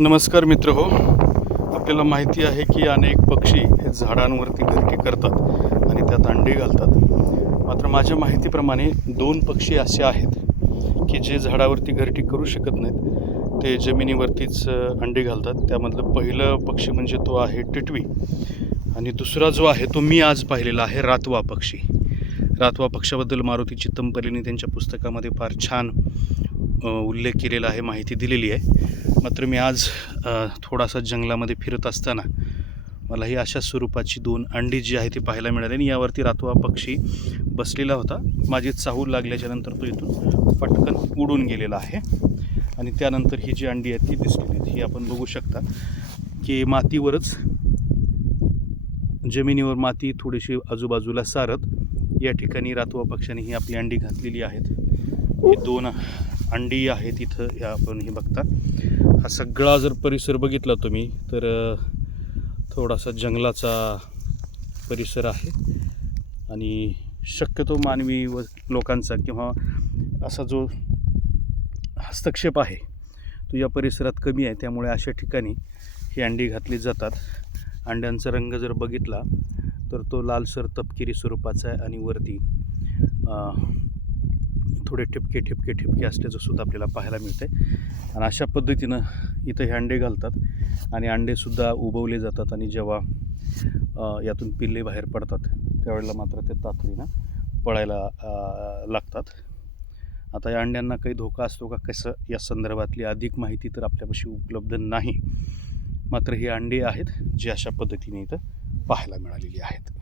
नमस्कार मित्र हो. आपल्याला माहिती आहे की अनेक पक्षी हे झाडांवरती घरटी करतात आणि त्यात अंडी घालतात. मात्र माझ्या माहितीप्रमाणे 2 पक्षी असे आहेत की जे झाडावरती घरटी करू शकत नाहीत, ते जमिनीवरतीच अंडी घालतात. त्यामधलं पहिलं पक्षी म्हणजे तो आहे टिटवी आणि दुसरा जो आहे तो मी आज पाहिलेला आहे रातवा पक्षी. रातवा पक्षाबद्दल मारुती चित्तमपल्लींनी त्यांच्या पुस्तकामध्ये फार छान उल्लेख केलेला आहे, माहिती दिलेली आहे. मात्र मी आज थोडासा जंगलामध्ये फिरत असताना मला ही अशा स्वरूपाची 2 अंडी जी आहे ती पाहायला मिळाली आणि यावरती रातवा पक्षी बसलेला होता. माझी चाहूल लागल्याच्यानंतर तो इथून पटकन उडून गेलेला आहे आणि त्यानंतर ही जी अंडी आहेत ती दिसलेली आहेत. ही आपण बघू शकता की मातीवरच, जमिनीवर माती थोडीशी आजूबाजूला सारत या ठिकाणी रातवा पक्षाने ही आपली अंडी घातलेली आहेत. ही 2 अंडी आहेत इथं, ह्या आपण ही बघता. हा सगळा जर परिसर बघितला तुम्ही तर थोडासा जंगलाचा परिसर आहे आणि शक्यतो मानवी व लोकांचा किंवा असा जो हस्तक्षेप आहे तो या परिसरात कमी आहे. त्यामुळे अशा ठिकाणी ही अंडी घातली जातात. अंड्यांचा रंग जर बघितला तर तो लालसर तपकिरी स्वरूपाचा आहे आणि वरती थोडे ठिपके असल्याचं सुद्धा आपल्याला पाहायला मिळते. आणि अशा पद्धतीनं इथं हे अंडे घालतात आणि अंडेसुद्धा उबवले जातात आणि जेव्हा यातून पिल्ले बाहेर पडतात त्यावेळेला मात्र ते तातडीनं पळायला लागतात. आता या अंड्यांना काही धोका असतो का कसं, या संदर्भातली अधिक माहिती तर आपल्यापाशी उपलब्ध नाही. मात्र ही अंडी आहेत जी अशा पद्धतीने इथं पाहायला मिळालेली आहेत.